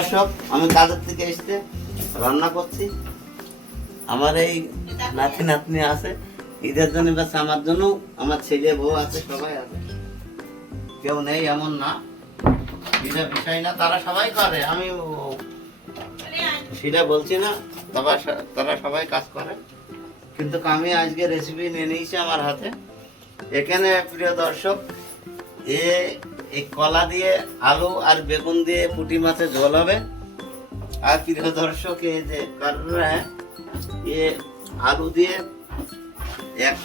দর্শক, আমি কাজের থেকে এসে রান্না করছি। আমার এই নাতি নাতনি আছে, ঈদের জন্য ব্যাস আমার জন্য, আমার ছেলে বউ আছে, সবাই আছে, কেউ নেই এমন না, এটা বিষয় না, তারা সবাই করে, আমি সেটা বলছি না, তারা সবাই কাজ করে, কিন্তু আমি আজকে রেসিপি নিয়ে নিয়েছি আমার হাতে। এখানে প্রিয় দর্শক, এই কলা দিয়ে আলু আর বেগুন দিয়ে পুঁটি মাছের ঝোল হবে। আর প্রিয় দর্শক, এই যে কাররা আলু দিয়ে এক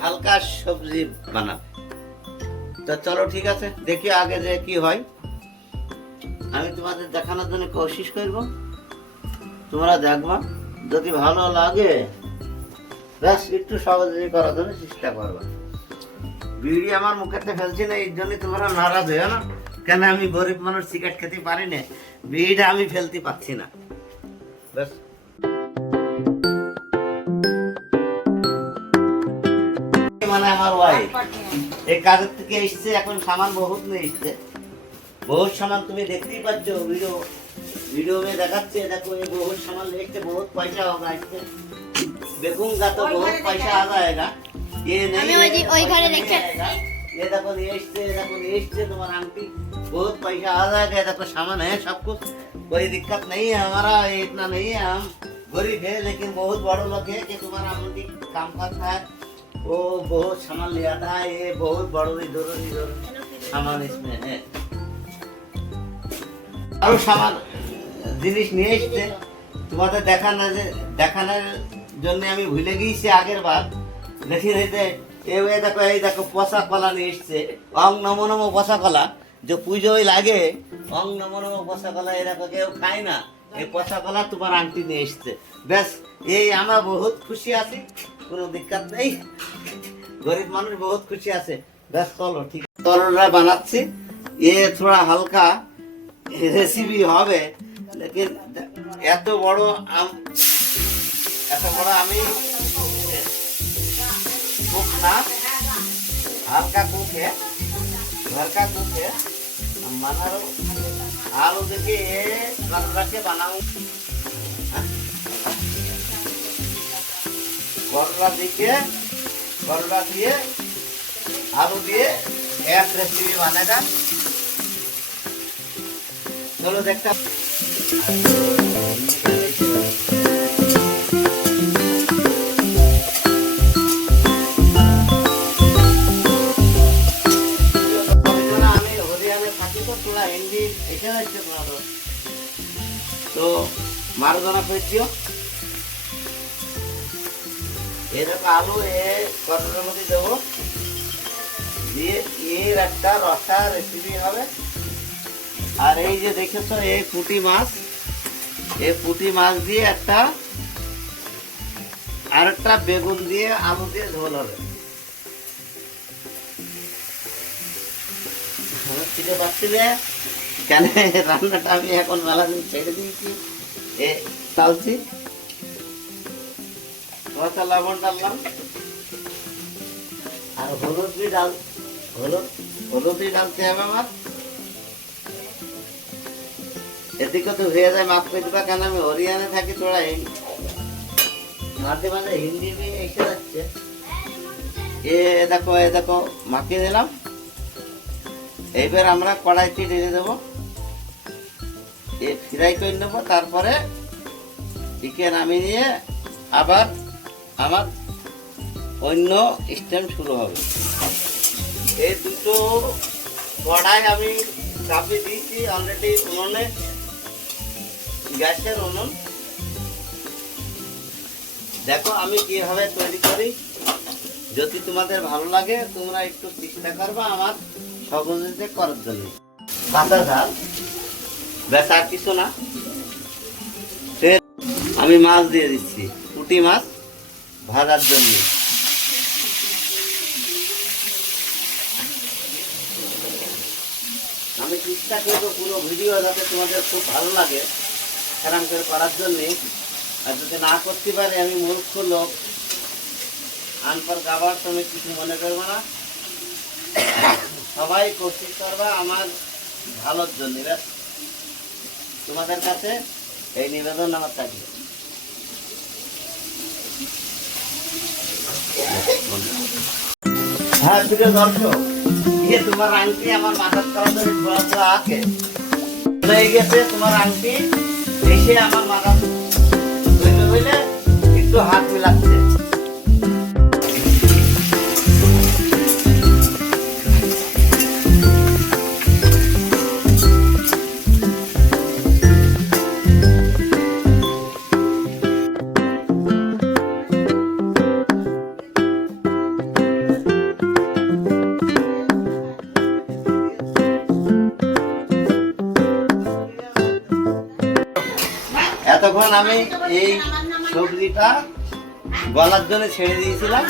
হালকা সবজি বানাবে। তো চলো ঠিক আছে, দেখি আগে যে কি হয়। আমি তোমাদের দেখানোর জন্য কোশিশ করব, তোমরা দেখবা, যদি ভালো লাগে ব্যাস একটু সহজে করার জন্য চেষ্টা করবা। বিড়ি আমার মুখেতে ফেলছি না, এই জন্য তোমরা নারাজ হয়ে না, কেন আমি গরিব মানুষ সিগারেট খেতে পারি না, বিড়িটা আমি ফেলতে পারছি না। ব্যাস মানে আমার ওয়াইফ এই কাজের থেকে এসছে, এখন সামান বহুত নিয়ে এসছে, বহুত সামান তুমি দেখতেই পাচ্ছ, ভিডিও में দেখাচ্ছে, দেখো এই বহুত सामान लेके बहुत पैसा होगा इससे, बेगून का तो बहुत पैसा आ जाएगा। ये नहीं ওই ঘরে রেখে ये देखो ये तुम्हारा आंटी बहुत पैसा आ जाएगा, देखो सामान है सब कुछ, कोई दिक्कत नहीं है, हमारा इतना नहीं है, हम गरीब है लेकिन बहुत बड़े लोग है कि तुम्हारा आंटी काम करता है, वो बहुत सामान ले आता है, ये बहुत बड़ी जरूरी सामान इसमें है। और सामान জিনিস নিয়ে এসছে, তোমাদের দেখানোর জন্য আমি ভুলে গিয়েছি আগের বার, দেখি নিতে এই দেখো পচা কলা নিয়ে এসছে, অং নমো নমো পচা কলা, যে পুজোয় লাগে, অং নমো নমো পচা কলা, এরকম কেউ খায় না, এই পচা কলা তোমার আন্টি নিয়ে এসছে। ব্যাস এই আমরা বহুত খুশি আছি, কোনো দিক্কত নেই, গরিব মানুষ বহুত খুশি আছে। ব্যাস চলো ঠিক তরলরা বানাচ্ছি, এ থোড়া হালকা রেসিপি হবে, लेकिन এত বড় আমি कुक ना, हल्का कुक है, घर का कुक है, मना आलू देखिए ये करला के बनाऊं, करला दिए आलू दिए एक रेसिपी बनेगा। चलो देखते तो मारदाना पेटियो এরকম আলু কড়াইয়ের মধ্যে দেবো, দিয়ে এর একটা রসা রেসিপি হবে। আর এই যে দেখেছো এই পুঁটি মাছ দিয়ে একটা আরেকটা বেগুন দিয়ে আলু দিয়ে ঝোল হবে। চিনে পাচ্ছি না কেন রান্নাটা আমি এখন মেলা দিন ছেড়ে দিয়েছি, চালছি, লবণ ডাললাম, আর হলুদই ডালতে হবে আমার। এদিকে তো হয়ে যায়, মাফ করে দিবা, কেন আমি হরিয়ানা থাকি, তোরা মাঝে মাঝে হিন্দি এসে যাচ্ছে। এ দেখো মাখিয়ে দিলাম। এইবার আমরা কড়াইতে ঢেলে দেবো, ফ্রাই করে নেবো, তারপরে একে নামিয়ে নিয়ে আবার আমার অন্য স্টেম শুরু হবে। এই দুটো কড়াই আমি চাপিয়ে দিয়েছি অলরেডি উনুনে, গ্যাসের উনুন। দেখো আমি কিভাবে তৈরি করি, যদি তোমাদের ভালো লাগে তোমরা একটু চেষ্টা করবা আমার সহযোগিতা করার জন্য। কাঁচা ঝাল, ব্যাস আর কিছু না। আমি মাছ দিয়ে দিচ্ছি, পুঁটি মাছ ভাজার জন্য। আমি চেষ্টা করবো পুরো ভিডিও যাতে তোমাদের খুব ভালো লাগে এরকম করে করার জন্যে। আর যদি না করতে পারে, আমি মূর্খ লোক, আনপার গাবার তুমি কিছু মনে করবো না, সবাই কোশিশ করবা আমার ভালোর জন্য। তোমাদের কাছে এই নিবেদন আমার থাকবে। হ্যাঁ প্রিয় দর্শক, তোমার আংটি আমার মাথার তাড়াতাড়ি ঘোরা ঘোরা আঁকে হয়ে গেছে। তোমার আংটি এসে আমার মাথা হইলে একটু হাত মিলাচ্ছে। এতক্ষণ আমি এই সবজিটা গলার জন্য ছেড়ে দিয়েছিলাম।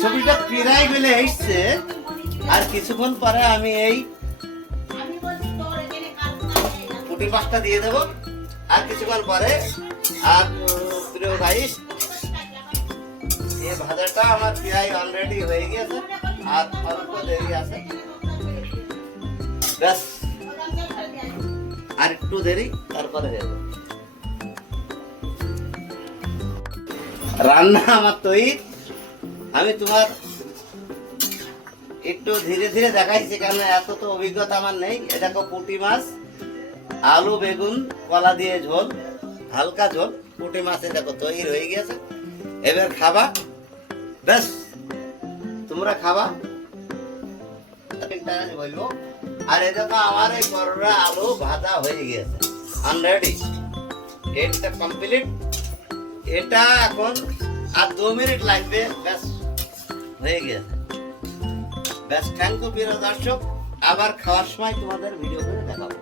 সবজিটা প্রায় গলে এসছে, আর কিছুক্ষণ পরে আমি এই পুঁটি মাছটা দিয়ে দেব। আর কিছুক্ষণ পরে আর প্রিয় গাইস, এই ভাজাটা আমার প্রায় অলরেডি হয়ে গেছে, আর অল্প দেরি আছে। ব্যাস আর একটু দেরি, তারপরে হয়ে যাবে। রান্না আমার তৈরি। আমি তোমার একটু ধীরে ধীরে দেখাইছি, কারণ এত তো অভিজ্ঞতা আমার নেই। এ দেখো পুঁটি মাছ, আলু বেগুন কলা দিয়ে ঝোল, হালকা ঝোল। পুঁটি মাছ দেখো তৈরি হয়ে গেছে। এবার খাবা, ব্যাস তোমরা খাবা, বলবো। আর এ দেখো আমার এই করলা আলু ভাজা হয়ে গেছে অলরেডি, এটা কমপ্লিট। এটা এখন আর 2 মিনিট লাগবে, ব্যাস হয়ে গেছে। ব্যাস থ্যাংক ইউ প্রিয় দর্শক, আবার খাওয়ার সময় তোমাদের ভিডিও করে দেখাবো।